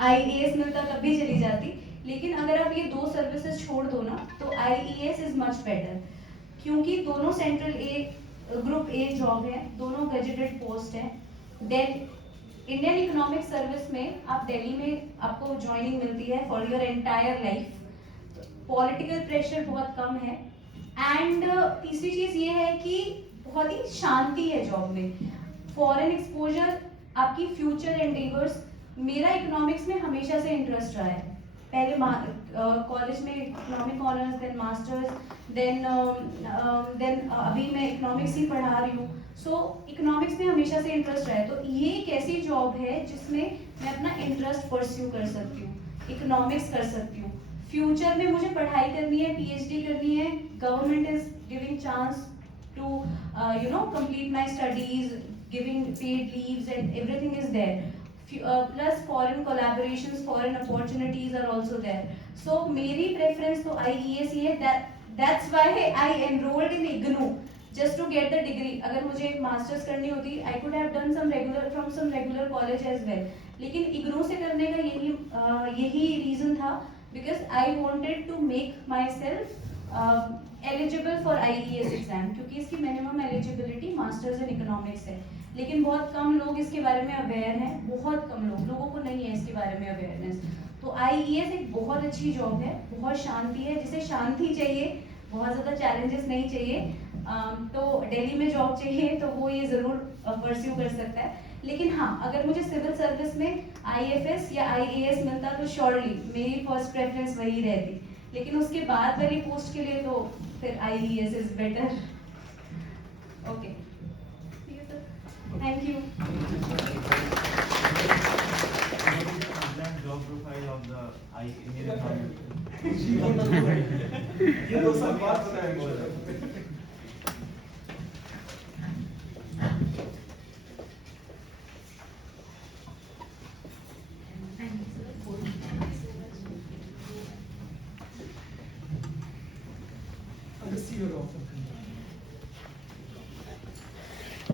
IAS मिलता तब भी चली जाती। लेकिन अगर आप ये 2 सर्विसेज छोड़ दो ना तो IAS इज मच बेटर, क्योंकि दोनों सेंट्रल ग्रुप ए जॉब है, दोनों गजेटेड पोस्ट है। इंडियन इकोनॉमिक सर्विस में आप दिल्ली में आपको ज्वाइनिंग मिलती है for your entire life, political pressure बहुत कम है, एंड तीसरी चीज ये है कि बहुत ही शांति है जॉब में, फॉरेन एक्सपोजर, आपकी फ्यूचर एंडेवर्स। मेरा इकोनॉमिक्स में हमेशा से इंटरेस्ट रहा है, पहले कॉलेज में economic honours, then masters, then अभी मैं इकोनॉमिक्स ही पढ़ा रही हूँ। सो इकोनॉमिक्स में हमेशा से इंटरेस्ट रहा है, तो ये एक ऐसी जॉब है जिसमें मैं अपना इंटरेस्ट परस्यू कर सकती हूँ, इकोनॉमिक्स कर सकती हूँ। फ्यूचर में मुझे पढ़ाई करनी है, PhD करनी है, government is giving chance to complete my studies, giving paid leaves and everything is there. Plus foreign collaborations, foreign opportunities are also there. So मेरी preference तो IAS ही है, that's why I enrolled in IGNOU just to get the degree. अगर मुझे एक masters करनी होती, I could have done from some regular college as well. लेकिन IGNOU से करने का यही reason था, because I wanted to make myself eligible for IAS exam, क्योंकि इसकी minimum eligibility masters in economics है। लेकिन बहुत कम लोग इसके बारे में अवेयर हैं, बहुत कम लोगों को नहीं है इसके बारे में अवेयरनेस। तो IAS एक बहुत अच्छी जॉब है, बहुत शांति है, जिसे शांति चाहिए, बहुत ज़्यादा चैलेंजेस नहीं चाहिए, तो दिल्ली में जॉब चाहिए तो वो ये ज़रूर परस्यू कर सकता है। लेकिन हाँ, अगर मुझे सिविल सर्विस में IFS या IAS मिलता तो श्योरली मेरी फर्स्ट प्रेफरेंस वही रहती, लेकिन उसके बाद वाली पोस्ट के लिए तो फिर IAS is better. Okay, thank you. Job profile of the Indian economy. She won't do it. ये तो सब बात है।